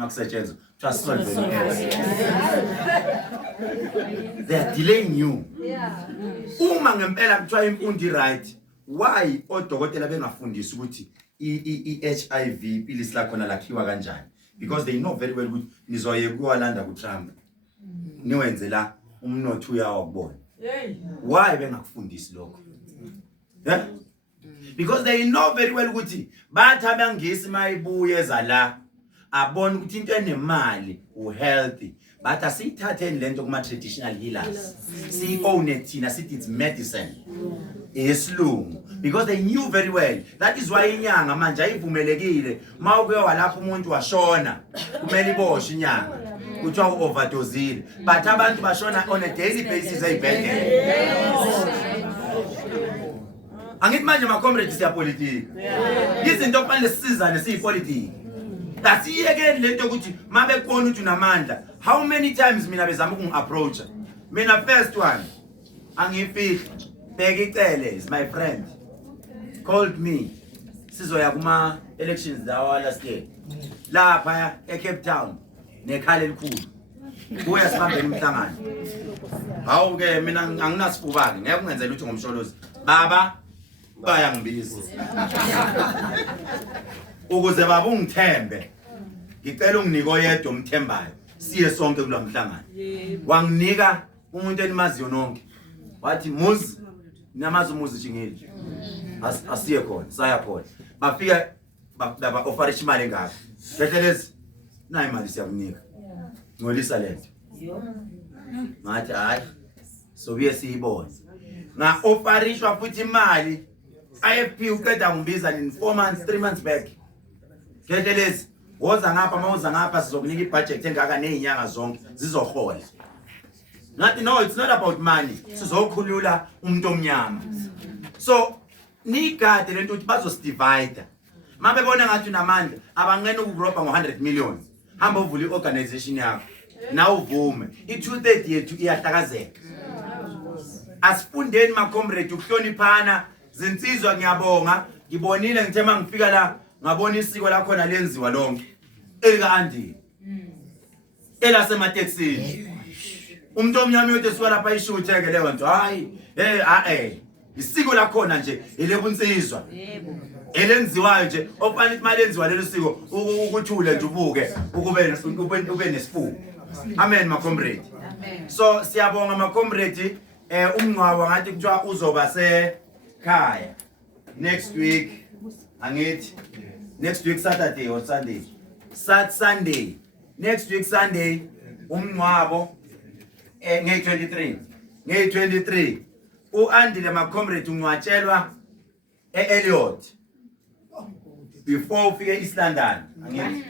makusetshenzwa just solve the they are delaying you. Uma ngempela kuthiwa imfundo right, why odokotela bengafundisi ukuthi i-HIV pilisi lakhona lakhiwa kanjani? Because they know very well ukuthi nizoye kuwalanda kuTrump niwenze la umnotho uyawubona. Why bengakufundisi lokho? Yeah? Because they know very well ukuthi bathi abangisi mayibuye za la abona ukuthi into enemali uhealthy, but asiyithatheni lento kuma traditional healers siyi-own thina sithi it's medicine esilungu, because they knew very well. That is why inyanga manje ayivumelekile mawuke walapha umuntu washona kumele iboshwe inyanga kuthiwa u-overdosile, but abantu bashona on a daily basis ey'bhedlela. Angithi manje ma-comrades siyapolitiki, izinto okufanele sisizane siyipolitiki. Asiyekeni lento ukuthi mabe kubona ukuthi unamandla. How many times mina bezama ukungi-approacha? Mina first one angifihli Begicele is my friend, called me sizoya kuma elections lawa last year lapha eCape Town nekhala elikhulu buya sibambeni umhlangano. Hawu ke mina anginasifuba ke ngeke ungenzele ukuthi ngomsholozi baba baya ngibiza ukuze baba ungithembe ngicela unginike oyedwa umthembayo siye sonke kulo mhlangano. Wanginika umuntu enimaziyo nonke wathi muzi namazi umuzi jingeli asiye khona saya khona bafika baba offer imali engaka behlelezi nayi imali siyakunika ngolisa lento ngathi hayi so buye siyibone nga offerishwa futhi imali IFP uqeda ngibiza in 4 months 3 months back behlelezi woza ngapha mawuza ngapha sizokunika ibudget engaka nezinyanga zonke zizohola. Ngathi no, it's not about money. Sizokhulula umuntu omnyama. So nigade lento ukuthi bazosdivide. Mabebona ngathi unamandla abangene ukugropa ngo100 million. Hamba uvule iorganization yakho. Na uvume. I230 yethu iyahlakazeka. Asifundeni ma-comrade ukuhloniphana, zinsizwa ngiyabonga. Ngibonile ngithe mangifika la ngabona isiko lakhona lenziwa lonke. Elika Andi. Elasemateksini. Umuntu omnyama uyothi suka lapha ishutheke leyo nto hayi isiko lakhona nje elebunsizwa elenziwayo nje okufanele imali enziwa lelo siko ukuthule nje ubuke ube nesifuba. Amen ma comrade. So siyabonga ma comrade. Umncwawo ngathi kuthiwa uzoba sekhaya next week. Angithi next week Saturday or Sunday. Sunday next week Sunday umncwabo nge-23 nge-23 uAndile ma-comrade ungcwatshelwa e-Elliot before ufike eSt London. Angithi